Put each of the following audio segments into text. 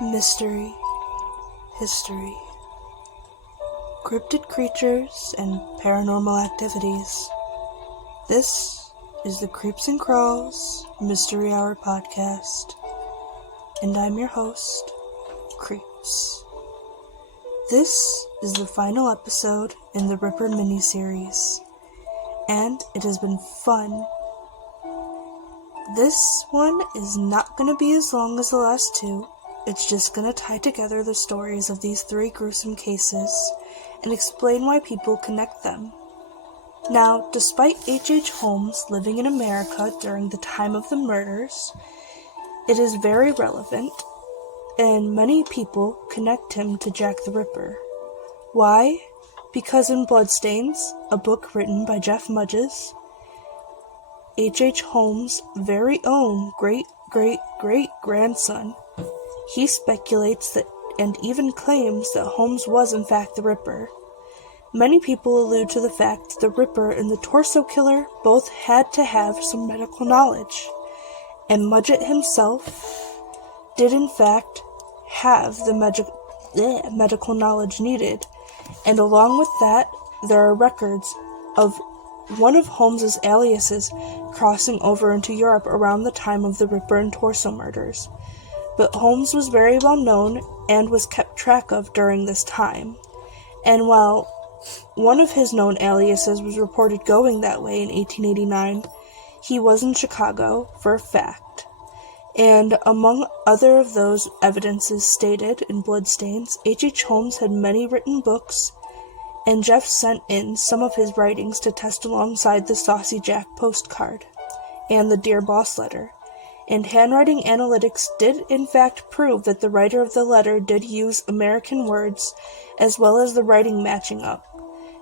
Mystery, history, cryptid creatures, and paranormal activities. This is the Creeps and Crawls Mystery Hour podcast, and I'm your host, Creeps. This is the final episode in the Ripper miniseries, and it has been fun. This one is not going to be as long as the last two. It's just going to tie together the stories of these three gruesome cases and explain why people connect them. Now, despite H.H. Holmes living in America during the time of the murders, it is very relevant, and many people connect him to Jack the Ripper. Why? Because in Bloodstains, a book written by Jeff Mudges, H.H. Holmes' very own great-great-great-grandson, he speculates that and even claims that Holmes was in fact the Ripper. Many people allude to the fact that the Ripper and the Torso Killer both had to have some medical knowledge, and Mudgett himself did in fact have the medical knowledge needed, and along with that, there are records of one of Holmes's aliases crossing over into Europe around the time of the Ripper and Torso murders. But Holmes was very well known and was kept track of during this time. And while one of his known aliases was reported going that way in 1889, he was in Chicago for a fact. And among other of those evidences stated in Bloodstains, H.H. Holmes had many written books, and Jeff sent in some of his writings to test alongside the Saucy Jack postcard and the Dear Boss letter. And handwriting analytics did in fact prove that the writer of the letter did use American words as well as the writing matching up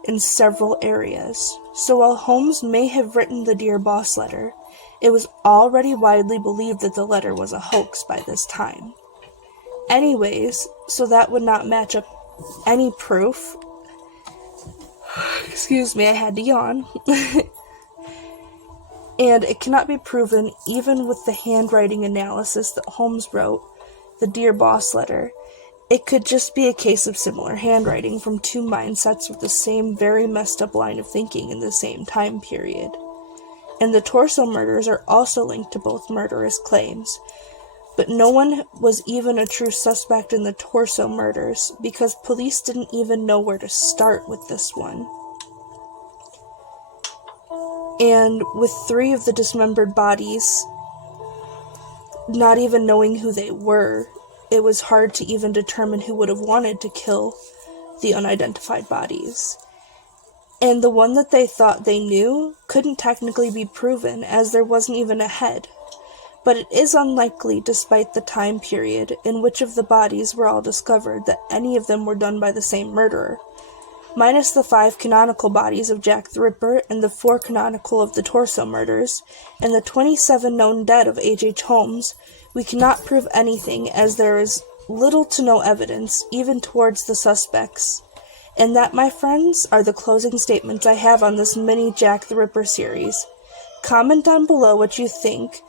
in several areas. So while Holmes may have written the Dear Boss letter, it was already widely believed that the letter was a hoax by this time. Anyways, so that would not match up any proof. Excuse me, I had to yawn. And it cannot be proven, even with the handwriting analysis that Holmes wrote, the Dear Boss letter. It could just be a case of similar handwriting from two mindsets with the same very messed up line of thinking in the same time period. And the Torso murders are also linked to both murderous claims. But no one was even a true suspect in the Torso murders, because police didn't even know where to start with this one. And with three of the dismembered bodies, not even knowing who they were, it was hard to even determine who would have wanted to kill the unidentified bodies. And the one that they thought they knew couldn't technically be proven, as there wasn't even a head. But it is unlikely, despite the time period in which of the bodies were all discovered, that any of them were done by the same murderer. Minus the 5 canonical bodies of Jack the Ripper and the 4 canonical of the Torso murders, and the 27 known dead of H.H. Holmes, we cannot prove anything, as there is little to no evidence, even towards the suspects. And that, my friends, are the closing statements I have on this mini Jack the Ripper series. Comment down below what you think.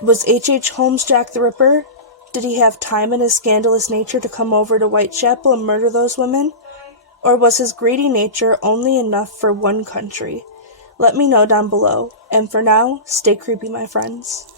Was H.H. Holmes Jack the Ripper? Did he have time in his scandalous nature to come over to Whitechapel and murder those women? Or was his greedy nature only enough for one country? Let me know down below. And for now, stay creepy, my friends.